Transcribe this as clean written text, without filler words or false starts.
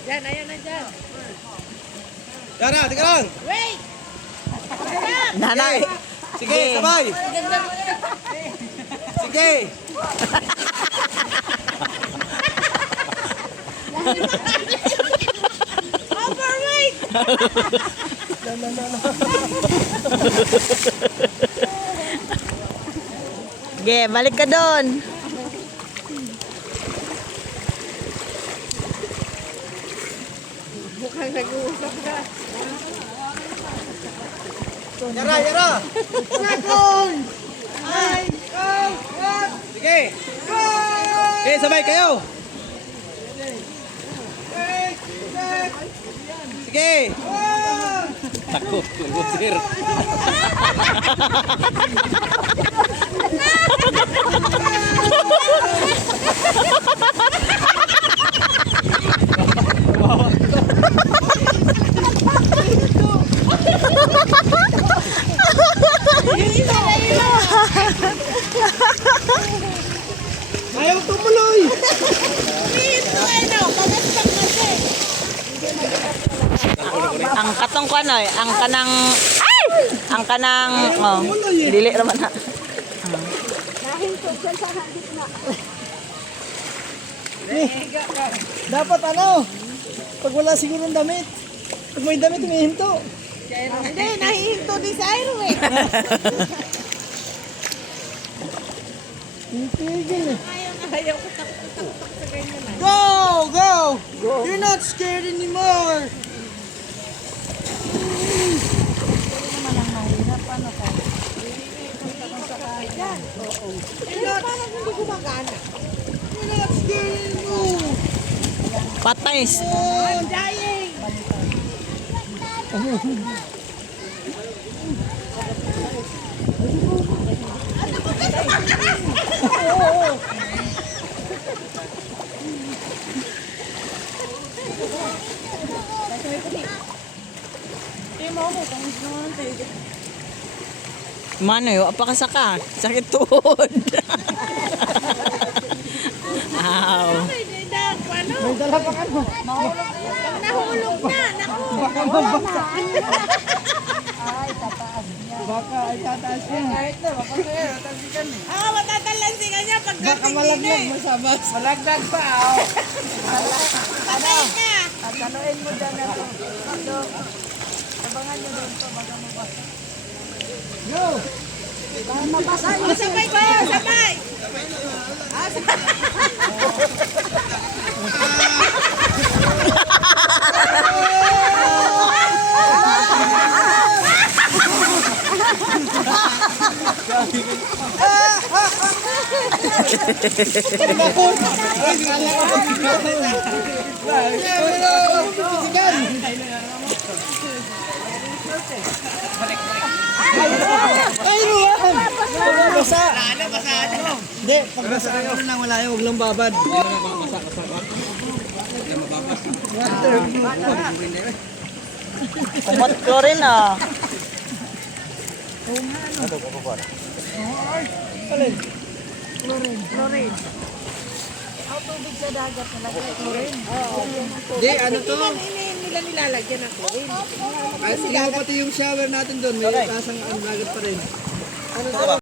Diyan, ayan na dyan. Yara, tika lang. Wait! Nanay. Sige, sabay. Sige. Overweight! Sige, balik ka doon. Mukhang nag-uusap ka. Yara, Yara. Sakon! Ay! Sige. Sige, sabay kayo. Sige. Ako, sir. Ayaw tumuloy. Ang katong ko ano, ang kanang ay! Ang kanang dili naman na. Dapat ano? Pag wala siguro ng damit. Pag may damit, humihinto. Hindi, nahihinto din sa Iro eh. Titigil eh. Ayaw ko takot sa ganyan ah. Go! Go! You're not scared anymore. Parang hindi gumagana. You're not scared anymore. Patay. I'm dying! Mano yo, apa kasaka? Sakit tuhod. Aw. May dala, ano? May dala pa ka mo. Pag nahulog na, naku! Baka mabasa. Baka ay tataas yan. Kahit na, baka sa'yo, tatasikan eh. Ah, matatalansingan niya Baka pagdating din malaglag eh. mo sa bus. Malaglag pa, oh. Patay ka! At anuin mo dyan na to. Ito. Abangan nyo doon to, baka mabasa. Go! Sabay ko, sabay! Ah, Ay, Ruan! Basa! Hindi, pag basa ka lang wala yun, huwag lang babad. Kumot ko rin ah. Alin? chlorine. Ang tubig sa dagat nalagay chlorine. Hindi, ano to? Nila nilalagyan ng chlorine. Ay, pati yung shower natin doon, may kasang dagat pa rin. Ano to?